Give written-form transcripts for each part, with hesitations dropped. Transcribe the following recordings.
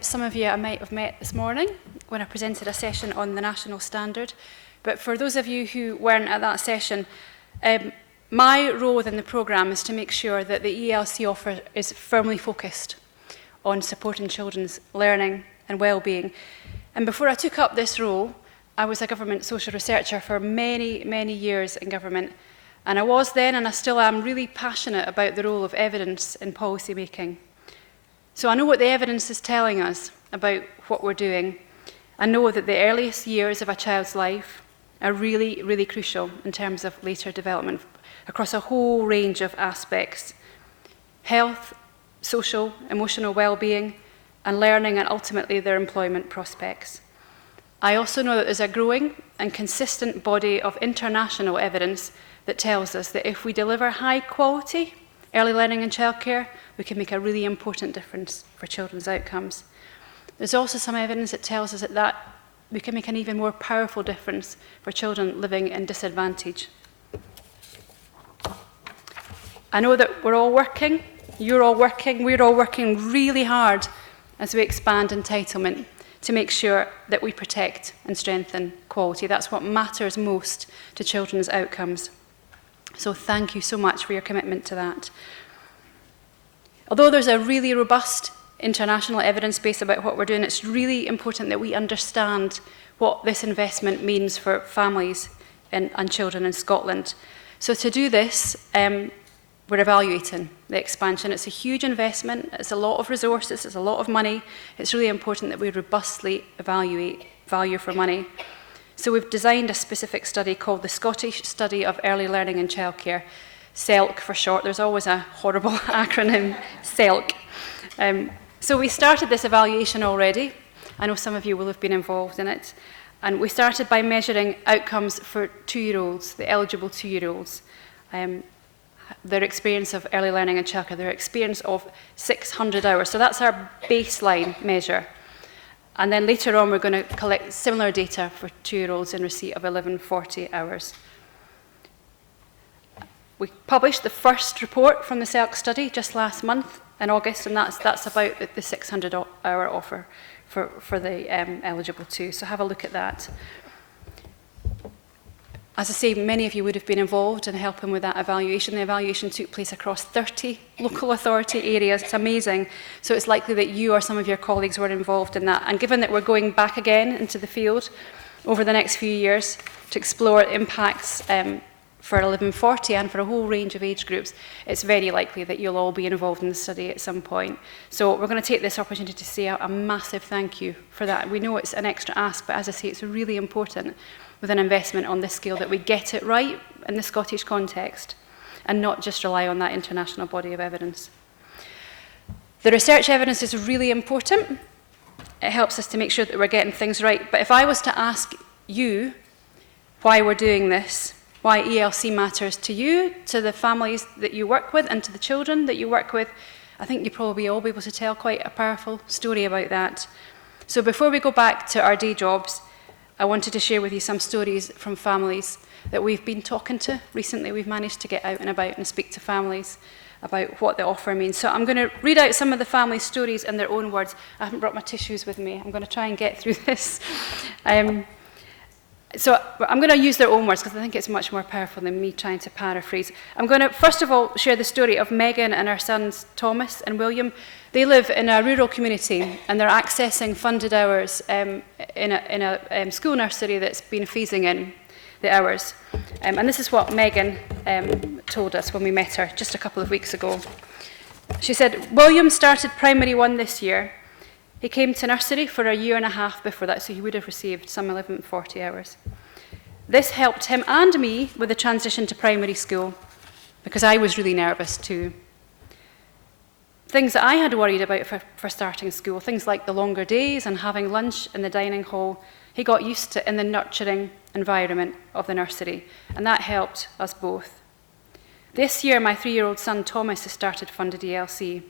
Some of you I might have met this morning when I presented a session on the national standard, but for those of you who weren't at that session, my role within the programme is to make sure that the ELC offer is firmly focused on supporting children's learning and well-being. And before I took up this role, I was a government social researcher for many, many years in government, and I was then, and I still am, really passionate about the role of evidence in policy making. So I know what the evidence is telling us about what we're doing. I know that the earliest years of a child's life are really, really crucial in terms of later development across a whole range of aspects: health, social, emotional well-being, and learning, and ultimately their employment prospects. I also know that there's a growing and consistent body of international evidence that tells us that if we deliver high quality early learning and childcare, we can make a really important difference for children's outcomes. There's also some evidence that tells us that we can make an even more powerful difference for children living in disadvantage. I know that we're all working, you're all working, we're all working really hard as we expand entitlement to make sure that we protect and strengthen quality. That's what matters most to children's outcomes. So thank you so much for your commitment to that. Although there's a really robust international evidence base about what we're doing, it's really important that we understand what this investment means for families and children in Scotland. So to do this, we're evaluating the expansion. It's a huge investment, it's a lot of resources, it's a lot of money. It's really important that we robustly evaluate value for money. So we've designed a specific study called the Scottish Study of Early Learning and Childcare, CELC for short. There's always a horrible acronym, CELC. So we started this evaluation already. I know some of you will have been involved in it. And we started by measuring outcomes for 2-year-olds, the eligible 2-year-olds. Their experience of early learning and childcare, their experience of 600 hours. So that's our baseline measure. And then later on, we're going to collect similar data for 2-year-olds in receipt of 1140 hours. We published the first report from the CELC study just last month in August, and that's about the 600-hour offer for the eligible 2. So have a look at that. As I say, many of you would have been involved in helping with that evaluation. The evaluation took place across 30 local authority areas. It's amazing. So it's likely that you or some of your colleagues were involved in that. And given that we're going back again into the field over the next few years to explore impacts for 1140 and for a whole range of age groups, it's very likely that you'll all be involved in the study at some point. So we're going to take this opportunity to say a massive thank you for that. We know it's an extra ask, but as I say, it's really important with an investment on this scale that we get it right in the Scottish context and not just rely on that international body of evidence. The research evidence is really important. It helps us to make sure that we're getting things right. But if I was to ask you why we're doing this, why ELC matters to you, to the families that you work with, and to the children that you work with, I think you'll probably all be able to tell quite a powerful story about that. So before we go back to our day jobs, I wanted to share with you some stories from families that we've been talking to recently. We've managed to get out and about and speak to families about what the offer means. So I'm going to read out some of the family stories in their own words. I haven't brought my tissues with me. I'm going to try and get through this. So I'm going to use their own words because I think it's much more powerful than me trying to paraphrase. I'm going to, first of all, share the story of Megan and her sons, Thomas and William. They live in a rural community and they're accessing funded hours in a school nursery that's been phasing in the hours. And this is what Megan told us when we met her just a couple of weeks ago. She said, William started primary 1 this year. He came to nursery for a year and a half before that, so he would have received some 1140 hours. This helped him and me with the transition to primary school, because I was really nervous too. Things that I had worried about for starting school, things like the longer days and having lunch in the dining hall, he got used to in the nurturing environment of the nursery, and that helped us both. This year, my 3-year-old son Thomas has started funded ELC.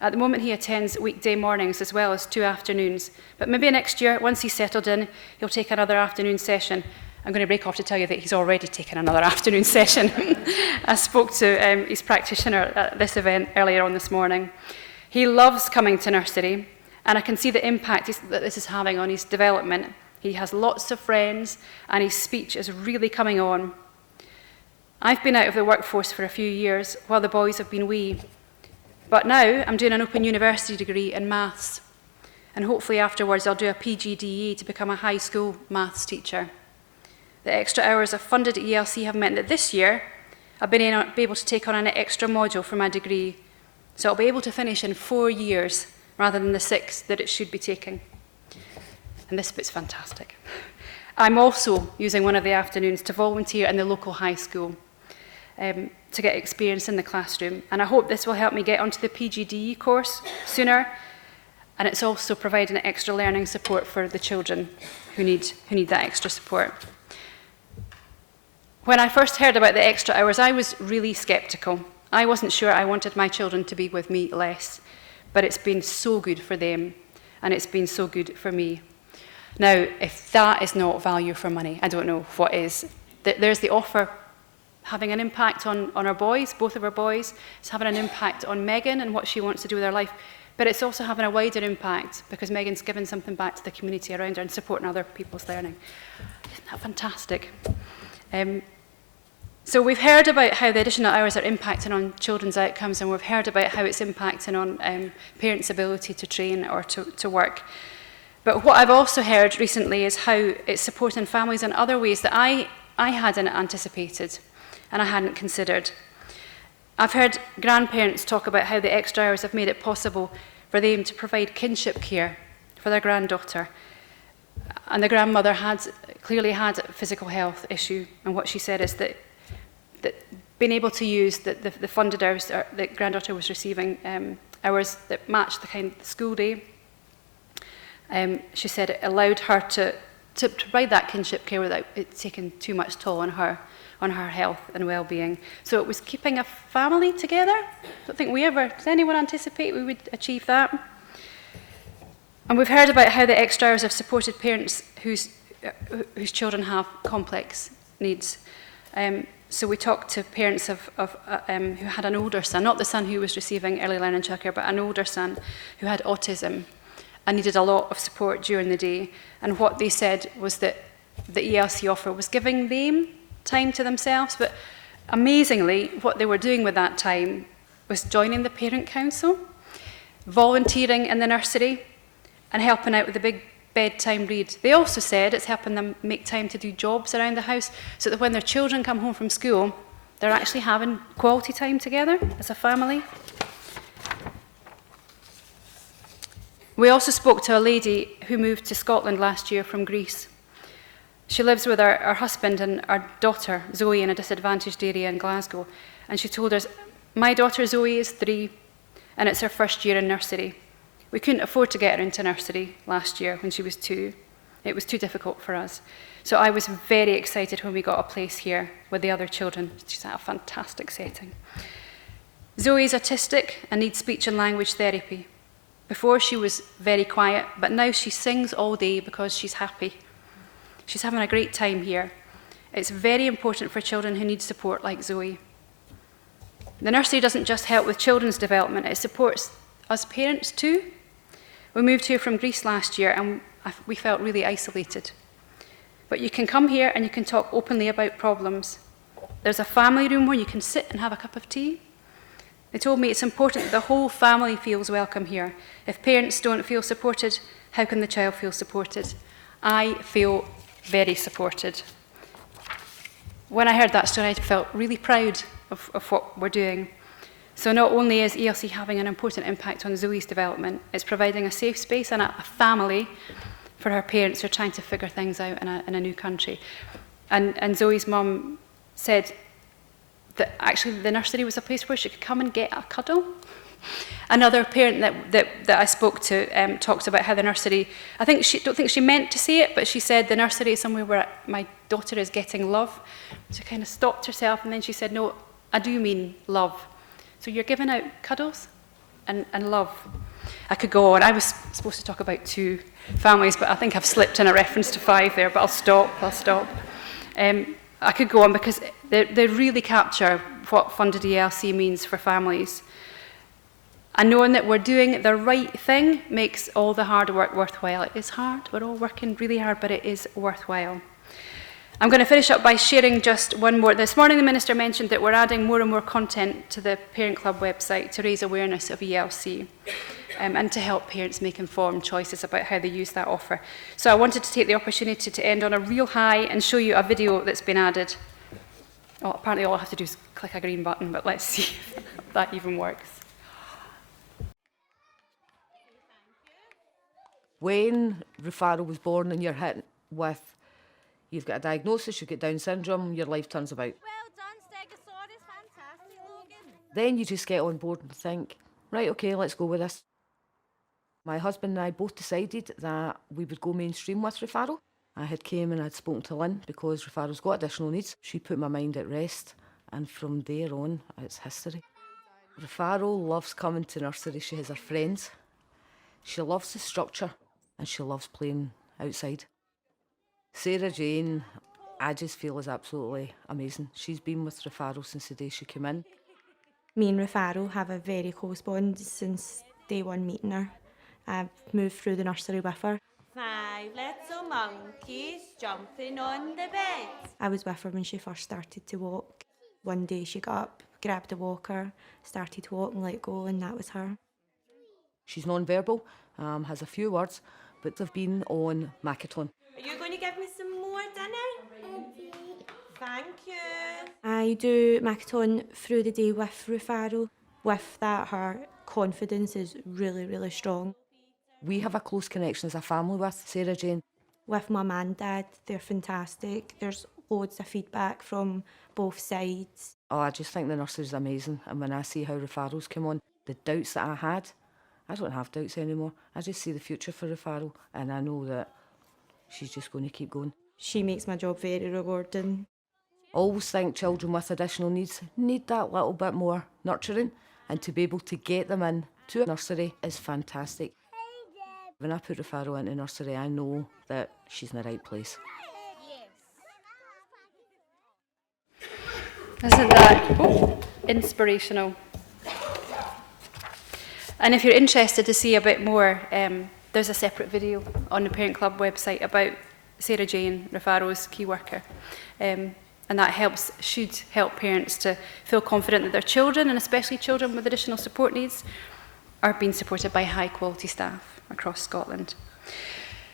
At the moment, he attends weekday mornings as well as 2 afternoons. But maybe next year, once he's settled in, he'll take another afternoon session. I'm going to break off to tell you that he's already taken another afternoon session. I spoke to his practitioner at this event earlier on this morning. He loves coming to nursery, And I can see the impact that this is having on his development. He has lots of friends, and his speech is really coming on. I've been out of the workforce for a few years while the boys have been wee. But now I'm doing an Open University degree in maths. And hopefully afterwards I'll do a PGDE to become a high school maths teacher. The extra hours of funded ELC have meant that this year I've been able to take on an extra module for my degree. So I'll be able to finish in 4 years rather than the 6 that it should be taking. And this bit's fantastic. I'm also using one of the afternoons to volunteer in the local high school to get experience in the classroom. And I hope this will help me get onto the PGDE course sooner. And it's also providing extra learning support for the children who need that extra support. When I first heard about the extra hours, I was really sceptical. I wasn't sure I wanted my children to be with me less, but it's been so good for them, and it's been so good for me. Now, if that is not value for money, I don't know what is. There's the offer having an impact on our boys, both of our boys. It's having an impact on Megan and what she wants to do with her life, but it's also having a wider impact because Megan's given something back to the community around her and supporting other people's learning. Isn't that fantastic? So we've heard about how the additional hours are impacting on children's outcomes, and we've heard about how it's impacting on parents' ability to train or to work. But what I've also heard recently is how it's supporting families in other ways that I hadn't anticipated and I hadn't considered. I've heard grandparents talk about how the extra hours have made it possible for them to provide kinship care for their granddaughter. And the grandmother clearly had a physical health issue, and what she said is that being able to use the funded hours that granddaughter was receiving, hours that matched the kind of the school day, she said it allowed her to provide that kinship care without it taking too much toll on her health and well-being. So it was keeping a family together. I don't think does anyone anticipate we would achieve that? And we've heard about how the extra hours have supported parents whose children have complex needs. So we talked to parents who had an older son, not the son who was receiving early learning childcare, but an older son who had autism and needed a lot of support during the day. And what they said was that the ELC offer was giving them time to themselves, but amazingly, what they were doing with that time was joining the parent council, volunteering in the nursery, and helping out with the big bedtime read. They also said it's helping them make time to do jobs around the house so that when their children come home from school, they're actually having quality time together as a family. We also spoke to a lady who moved to Scotland last year from Greece. She lives with her husband and our daughter, Zoe, in a disadvantaged area in Glasgow. And she told us, my daughter Zoe is 3, and it's her first year in nursery. We couldn't afford to get her into nursery last year when she was 2. It was too difficult for us. So I was very excited when we got a place here with the other children. She's at a fantastic setting. Zoe is autistic and needs speech and language therapy. Before she was very quiet, but now she sings all day because she's happy. She's having a great time here. It's very important for children who need support like Zoe. The nursery doesn't just help with children's development, it supports us parents too. We moved here from Greece last year and we felt really isolated. But you can come here and you can talk openly about problems. There's a family room where you can sit and have a cup of tea. They told me it's important that the whole family feels welcome here. If parents don't feel supported, how can the child feel supported? I feel very supported. When I heard that story, I felt really proud of what we're doing. So not only is ELC having an important impact on Zoe's development, it's providing a safe space and a family for her parents who are trying to figure things out in a new country. And Zoe's mum said that actually the nursery was a place where she could come and get a cuddle. Another parent that I spoke to talked about how the nursery, don't think she meant to say it, but she said the nursery is somewhere where my daughter is getting love. She kind of stopped herself and then she said, no, I do mean love. So you're giving out cuddles and love. I could go on. I was supposed to talk about 2 families, but I think I've slipped in a reference to 5 there, but I'll stop. I could go on because they really capture what funded ELC means for families. And knowing that we're doing the right thing makes all the hard work worthwhile. It is hard, we're all working really hard, but it is worthwhile. I'm going to finish up by sharing just one more. This morning the Minister mentioned that we're adding more and more content to the Parent Club website to raise awareness of ELC and to help parents make informed choices about how they use that offer. So I wanted to take the opportunity to end on a real high and show you a video that's been added. Oh, apparently all I have to do is click a green button, but let's see if that even works. When Rufaro was born and you're hit with, you've got a diagnosis, you've got Down syndrome, your life turns about. Well done, Stegosaurus, fantastic, Logan. Then you just get on board and think, right, okay, let's go with this. My husband and I both decided that we would go mainstream with Rufaro. I had came and I'd spoken to Lynn because Rufaro's got additional needs. She put my mind at rest, and from there on, it's history. Rufaro loves coming to nursery. She has her friends. She loves the structure, and she loves playing outside. Sarah Jane, I just feel is absolutely amazing. She's been with Rufaro since the day she came in. Me and Rufaro have a very close bond since day one meeting her. I've moved through the nursery with her. 5 little monkeys jumping on the bed. I was with her when she first started to walk. One day she got up, grabbed a walker, started to walk and let go, and that was her. She's non-verbal, has a few words, but they've been on Macaton. Are you going to give me some more dinner? Thank you. I do Macaton through the day with Rufaro. With that, her confidence is really, really strong. We have a close connection as a family with Sarah Jane. With Mum and Dad, they're fantastic. There's loads of feedback from both sides. Oh, I just think the nursery's amazing, and when I see how Rufaro's come on, the doubts that I had, I don't have doubts anymore. I just see the future for Rufaro, and I know that she's just going to keep going. She makes my job very rewarding. Always think children with additional needs need that little bit more nurturing, and to be able to get them in to a nursery is fantastic. When I put Rufaro into nursery, I know that she's in the right place. Isn't that inspirational? And if you're interested to see a bit more, there's a separate video on the Parent Club website about Sarah Jane, Rufaro's key worker. And that should help parents to feel confident that their children, and especially children with additional support needs, are being supported by high quality staff across Scotland.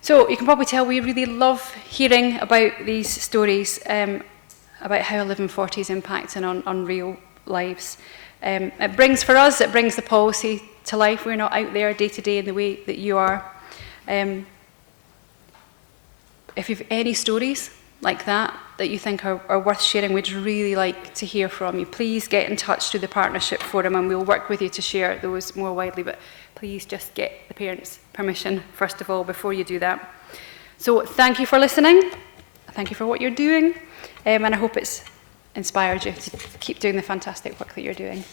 So you can probably tell we really love hearing about these stories, about how a living 40 is impacting on real lives. It brings the policy to life. We're not out there day to day in the way that you are. If you've any stories like that you think are worth sharing, we'd really like to hear from you. Please get in touch through the Partnership Forum and we'll work with you to share those more widely, but please just get the parents' permission first of all before you do that. So thank you for listening, thank you for what you're doing, and I hope it's inspired you to keep doing the fantastic work that you're doing.